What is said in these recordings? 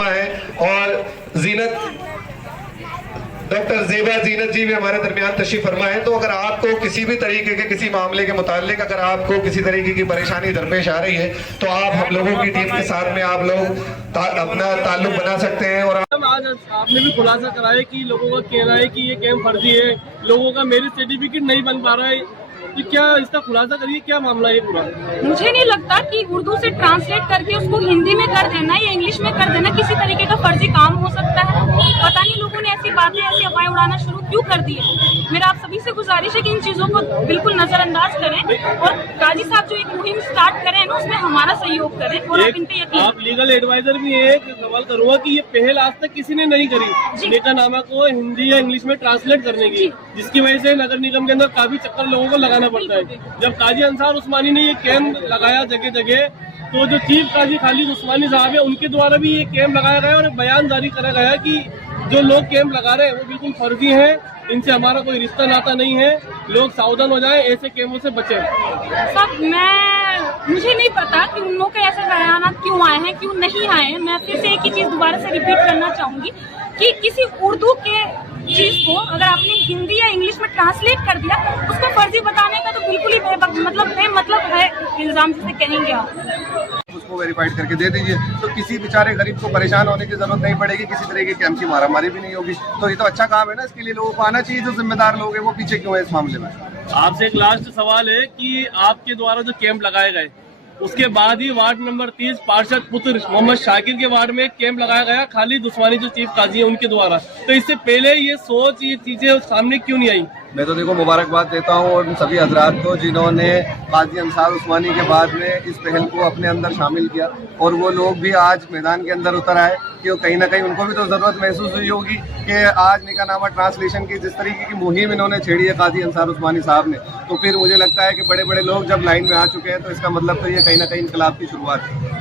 शर्मा है और डॉक्टर ज़ेबा जीनत जी भी हमारे दरमियान तशरीफ फरमा है। तो अगर आपको किसी भी तरीके के किसी मामले के मुताल्लिक अगर आपको किसी तरीके की परेशानी दरपेश आ रही है तो आप हम लोगों की टीम के साथ में आप लोग अपना ताल्लुक बना सकते हैं। और आज आपने भी खुलासा कराया कि लोगों का कहना है कि ये कैंप फर्जी है, लोगों का मेरिट सर्टिफिकेट नहीं बन पा रहा है, तो क्या इसका खुलासा करिए, क्या मामला है पूरा? मुझे नहीं लगता कि उर्दू से ट्रांसलेट करके उसको हिंदी में कर देना या इंग्लिश में कर देना किसी तरीके का फर्जी काम हो सकता है। पता नहीं लोगों ने ऐसी बातें ऐसी अफवाहें उड़ाना शुरू क्यों कर दी है। मेरा आप सभी से गुजारिश है कि इन चीजों को बिल्कुल नजरअंदाज करें और काजी साहब जो एक मुहिम स्टार्ट करें ना उसमें हमारा सहयोग करें। और आप इन पे यकीन, आप लीगल एडवाइजर भी है, सवाल करूंगा कि ये पहल आज तक किसी ने नहीं करी नेकानामा को हिंदी या इंग्लिश में ट्रांसलेट करने की, जिसकी वजह से नगर निगम के अंदर काफी चक्कर लोगों को लगाना पड़ता है। जब काजी अंसार उस्मानी ने ये कैंप लगाया जगह जगह, तो जो चीफ काजी खालिद उस्मानी साहब है उनके द्वारा भी ये कैंप लगाया गया और एक बयान जारी करा गया कि जो लोग कैंप लगा रहे हैं वो बिल्कुल फर्जी है, इनसे हमारा कोई रिश्ता नाता नहीं है, लोग सावधान हो जाएं, ऐसे कैंपों से बचें। मुझे नहीं पता कि उन लोगों के ऐसे बयान क्यों आए हैं क्यों नहीं आए हैं। मैं फिर से एक ही चीज दोबारा से रिपीट करना चाहूंगी कि किसी उर्दू के चीज को अगर आपने हिंदी या इंग्लिश में ट्रांसलेट कर दिया उसको फर्जी बताने का तो बिल्कुल ही बेमतलब है इल्जाम जिसे कहेंगे आप। उसको वेरीफाइड करके दे दीजिए, तो किसी बेचारे गरीब को परेशान होने की जरूरत नहीं पड़ेगी, किसी तरह के कैंप की मारामारी भी नहीं होगी। तो ये तो अच्छा काम है ना, इसके लिए लोगों को आना चाहिए। जो जिम्मेदार लोग हैं वो पीछे क्यों है इस मामले में? आपसे एक लास्ट सवाल है कि आपके द्वारा जो कैंप लगाए गए उसके बाद ही वार्ड नंबर 30 पार्षद पुत्र मोहम्मद शाकिर के वार्ड में एक कैंप लगाया गया खालिद उस्मानी जो चीफ काजी है उनके द्वारा, तो इससे पहले ये सोच ये चीजें सामने क्यों नहीं आई? मैं तो देखो मुबारकबाद देता हूँ उन सभी हजरात को जिन्होंने काजी अंसार उस्मानी के बाद में इस पहल को अपने अंदर शामिल किया, और वो लोग भी आज मैदान के अंदर उतर आए कि कहीं ना कहीं उनको भी तो ज़रूरत महसूस हुई होगी कि आज निकानामा ट्रांसलेशन की जिस तरीके की मुहिम इन्होंने छेड़ी है काजी अंसार उस्मानी साहब ने, तो फिर मुझे लगता है कि बड़े बड़े लोग जब लाइन में आ चुके हैं तो इसका मतलब तो ये कहीं ना कहीं इनकलाब की शुरुआत है।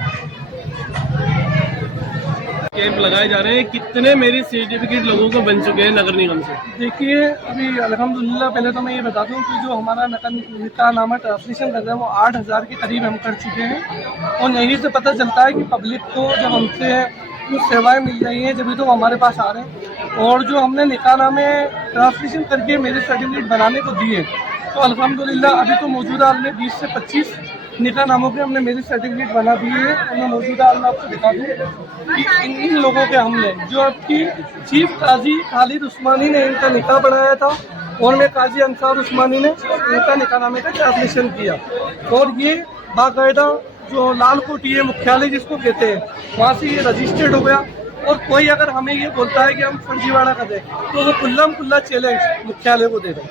कैंप लगाए जा रहे हैं, कितने मेरिट सर्टिफिकेट लोगों को बन चुके हैं नगर निगम से? देखिए अभी अल्हम्दुलिल्लाह पहले तो मैं ये बता दूं कि जो हमारा निकानामा ट्रांसलेशन कर रहा है वो 8000 के करीब हम कर चुके हैं, और यहीं से पता चलता है कि पब्लिक को जब हमसे कुछ सेवाएं मिल रही हैं जब तो वो हमारे पास आ रहे हैं। और जो हमने निकानामे ट्रांसलेशन करके मेरिट सर्टिफिकेट बनाने को दिए तो अल्हम्दुलिल्लाह अभी तो मौजूदा हाल में 20 से 25 निकानामों के हमने मेरिट सर्टिफिकेट बना दिए हैं। और मैं मौजूदा हाल में आपको दिखा दूँ कि इन लोगों के हमने जो आपकी चीफ काजी खालिद उस्मानी ने इनका निकाह बढ़ाया था और मैं काजी अंसार उस्मानी ने इनका निकाहनामे का ट्रांसलेशन किया, और ये बाकायदा जो लाल कोठी है मुख्यालय जिसको कहते हैं वहाँ से ये रजिस्टर्ड हो गया। और कोई अगर हमें ये बोलता है कि हम फर्जीवाड़ा कर दें तो वो खुल्ला चैलेंज मुख्यालय को दे दें।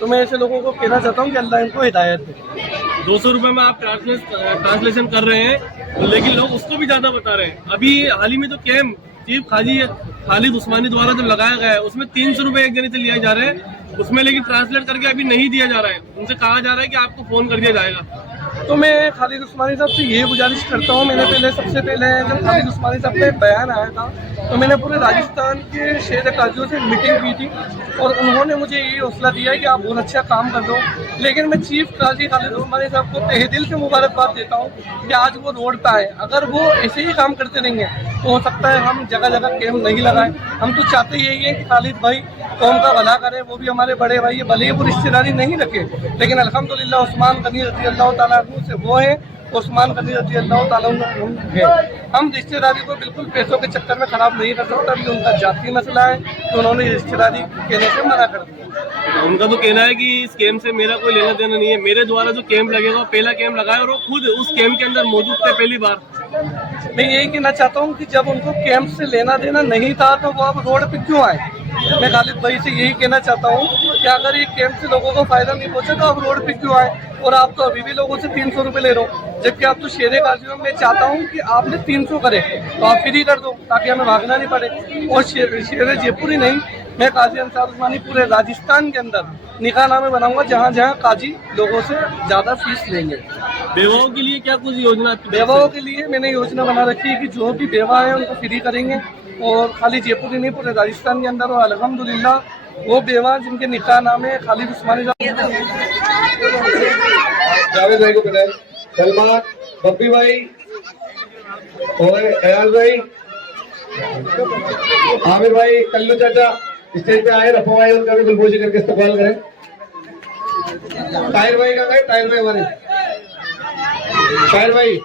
तो मैं ऐसे लोगों को कहना चाहता हूँ कि अल्लाह इनको हिदायत दे। 200 रुपए में आप ट्रांसलेशन कर रहे हैं, लेकिन लोग उसको भी ज्यादा बता रहे हैं। अभी हाल ही में जो कैंप चीफ खालिद उस्मानी द्वारा जब लगाया गया है उसमें 300 रुपए एक जने से लिया जा रहे हैं, उसमें लेकिन ट्रांसलेट करके अभी नहीं दिया जा रहा है। उनसे कहा जा रहा है कि आपको फोन कर दिया जाएगा। तो मैं खालिद उस्मानी साहब से ये गुजारिश करता हूँ, मैंने सबसे पहले जब खालिद उस्मानी साहब का एक बयान आया था तो मैंने पूरे राजस्थान के शहर काजियों से मीटिंग की थी और उन्होंने मुझे ये हौसला दिया कि आप बहुत अच्छा काम कर दो। लेकिन मैं चीफ काजी खालिद उस्मानी साहब को तहे दिल से मुबारकबाद देता हूँ कि आज वो रोड पर आए। अगर वो ऐसे ही काम करते रहेंगे तो हो सकता है हम जगह जगह कैंप नहीं लगाए। हम तो चाहते यही है कि खालिद भाई कौम का भला करे, वो भी हमारे बड़े भाई है, भले ही वो रिश्तेदारी नहीं रखे लेकिन अल्हम्दुलिल्लाह उस्मान गनी रज़ी अल्लाह ताला अन्हु से वो है, उस्मान गनी रज़ी अल्लाह ताला अन्हु है। हम रिश्तेदारी को बिल्कुल पैसों के चक्कर में खराब नहीं कर सकता, अभी उनका जाती मसला है तो उन्होंने रिश्तेदारी कहने से मना कर दिया। उनका तो कहना है कि इस कैंप से मेरा कोई लेना देना नहीं है, मेरे द्वारा जो कैंप लगेगा पहला कैंप लगाया और वो खुद उस कैंप के अंदर मौजूद थे पहली बार। मैं यही कहना चाहता हूँ कि जब उनको कैंप से लेना देना नहीं था तो वो अब रोड पे क्यों आए। मैं खालिद भाई से यही कहना चाहता हूँ कि अगर ये कैंप से लोगों को फायदा नहीं पहुंचे तो आप रोड पे क्यों आए। और आप तो अभी भी लोगों से 300 रुपये ले रहे हो, जबकि आप तो शेरे काजी हो। मैं चाहता हूँ कि आपने 300 करे तो आप फ्री कर दो ताकि हमें भागना नहीं पड़े। और शेरे जयपुर ही नहीं, मैं काजी अंसार उस्मानी पूरे राजस्थान के अंदर निकाहनामे बनाऊंगा जहाँ जहाँ काजी लोगों से ज्यादा फीस लेंगे। बेवाओं के लिए क्या कुछ योजना? बेवाओं के लिए मैंने योजना बना रखी है कि जो भी बेवा है उनको फ्री करेंगे, और खाली जयपुर ही नहीं पूरे राजस्थान के अंदर। और अल्हम्दुलिल्लाह वो बेवा जिनके निकाहनामे खालिद उस्मानी जावेद भाई को बताएं, सलमान, बप्पी भाई और अयाज भाई आमिर भाई, कल्लू चाचा स्टेज पे आए, रफा भाई उनका भी गुलबोशी करके इस्तेमाल करें। ताहिर भाई का गए, ताहिर भाई हमारे, ताहिर भाई